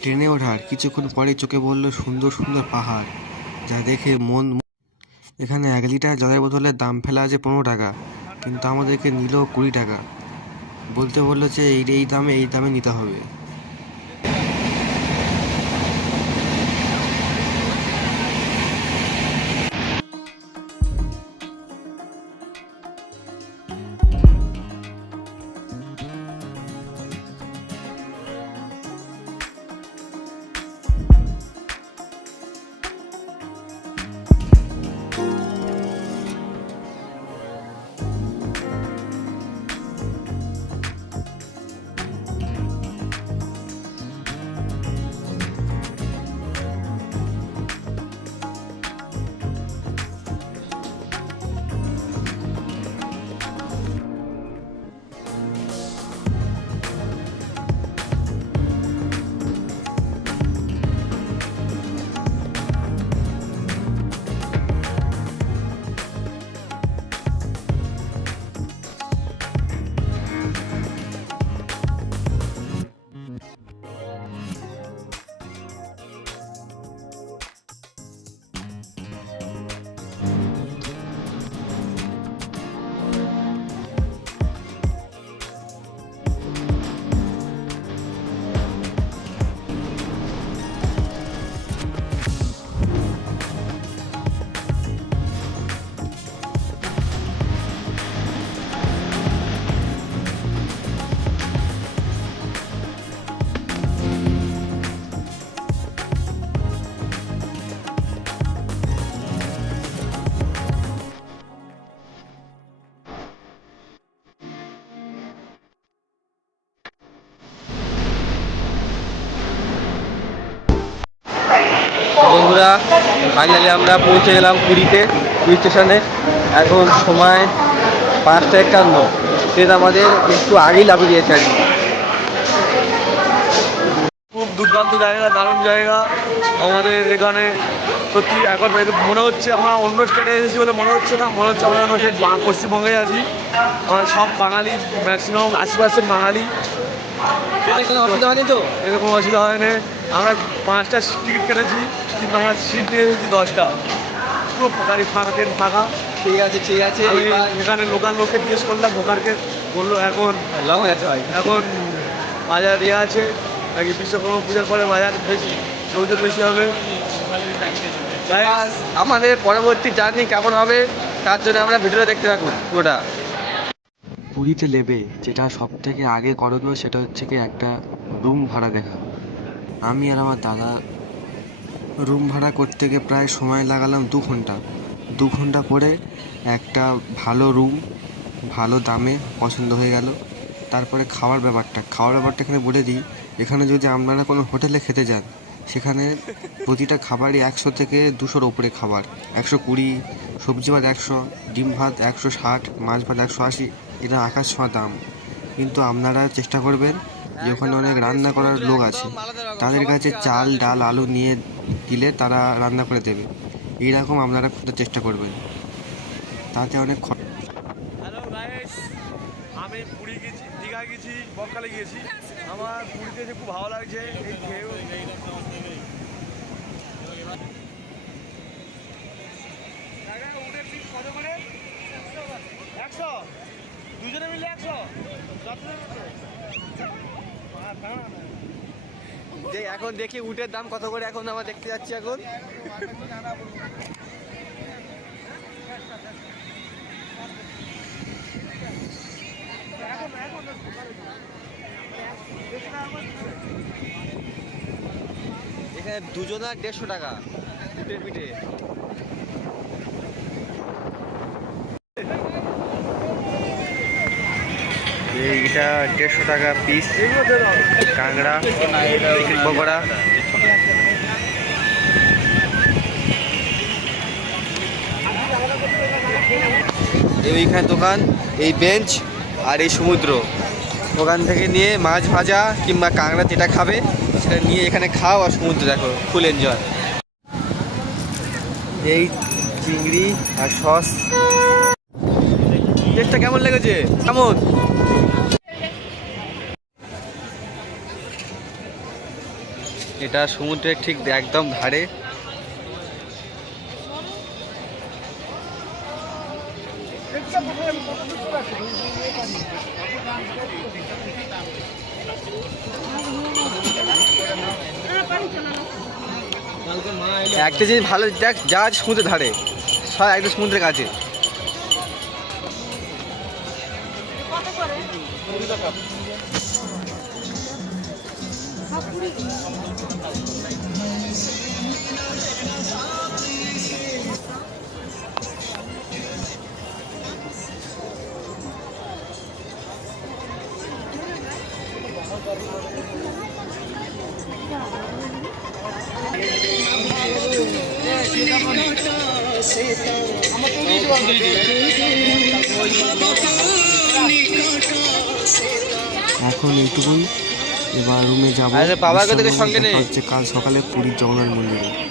ট্রেনে ওঠার কিছুক্ষণ পরে চোখে বলল সুন্দর সুন্দর পাহাড়, যা দেখে মন এখানে এক লিটার জলের বোতলের দাম ফেলা আছে পনেরো টাকা, কিন্তু আমাদেরকে নিল কুড়ি টাকা। বলতে বলল যে, এই এই দামে এই দামে নিতে হবে। বন্ধুরা ফাইনালি আমরা পৌঁছে গেলাম পুরীতে পুরী স্টেশনে। এখন সময় পাঁচটা একান্ন। ট্রেন আমাদের একটু আগেই লাফিয়ে দিয়েছে আর খুব দুর্দান্ত জায়গা দারুণ জায়গা। আমাদের এখানে সত্যি এখন মনে হচ্ছে আমরা অন্য স্টেটে এসেছি বলে মনে হচ্ছে না। মনে হচ্ছে আমরা বা- পশ্চিমবঙ্গে আছি। আমরা সব বাঙালি ম্যাক্সিমাম আশি পার্সেন্ট বাঙালি অসুবিধা হয়নি তো? এরকম অসুবিধা হয়নি। আমরা পাঁচটা টিকিট কেটেছি কিন্তু আমরা সিট নিয়ে এসেছি দশটা। পুরো গাড়ি ফাঁকা ট্রেন ফাঁকা ঠিক আছে ঠিক আছে। আমি এখানে লোকাল লোককে জিজ্ঞেস করলাম ভোকারকে বলল এখন লং হয়ে ভাই। এখন বাজার ইয়ে আছে নাকি বিশ্বকর্মা পূজার পরে বাজার বেশি লোকজন বেশি হবে? তাই আমাদের পরবর্তী জার্নি কেমন হবে তার জন্য আমরা ভিডিও দেখতে থাকুন পুরোটা। পুরীতে নেবে যেটা সব থেকে আগে করণীয় সেটা হচ্ছে কি একটা রুম ভাড়া দেখা। আমি আর আমার দাদা রুম ভাড়া করতে গিয়ে প্রায় সময় লাগালাম দু ঘণ্টা। দু ঘণ্টা পরে একটা ভালো রুম, ভালো দামে পছন্দ হয়ে গেল। তারপরে খাওয়ার ব্যাপারটা খাওয়ার ব্যাপারটা এখানে বলে দিই, এখানে যদি আপনারা কোনো হোটেলে খেতে যান, সেখানে প্রতিটা খাবারই একশো থেকে দুশোর ওপরে খাবার। একশো কুড়ি, সবজি ভাত একশো, ডিম ভাত একশো ষাট, মাছ ভাত একশো আশি, এটা আকাশ ছোঁয়া দাম। কিন্তু আপনারা চেষ্টা করবেন যে ওখানে অনেক রান্না করার লোক আছে তাদের কাছে চাল ডাল আলু নিয়ে দিলে তারা রান্না করে দেবে। এইরকম আপনারা করতে চেষ্টা করবেন। তাতে অনেক হ্যালো গাইস আমি পুরী গেছি দীঘা গেছি বকখালি গেছি। আমার পুরীতে খুব ভালো লাগছে এই ঢেউ কাকা, উটের পিস কত করে? একশো দুজনে মিলে একশো যতজন মতো? আর না, না। যে এখন দেখি উটের দাম কত করে এখন আমরা দেখতে যাচ্ছি এখন। এখানে দুজনার দেড়শো টাকা উটের পিঠে। এইটা দেড়শো টাকা পিস কাঁকড়া চিকেন পকোড়া এইখানে দোকান, এই বেঞ্চ আর এই সমুদ্র। ওখান থেকে নিয়ে মাছ ভাজা কিংবা কাঁকড়া যেটা খাবে, সেটা নিয়ে এখানে খাও আর সমুদ্র দেখো ফুল এনজয় এই চিংড়ি আর সস। টেস্টটা কেমন লেগেছে? কেমন? এটা সমুদ্রের ঠিক একদম ধারে। একটা জিনিস ভালো দেখ যা সমুদ্রের ধারে সব একদম সমুদ্রের কাছে। Burada kal. এখন এইটুকুই। এবার রুমে যাব। সঙ্গে। কাল সকালে পুরীর জগন্নাথ মন্দিরে।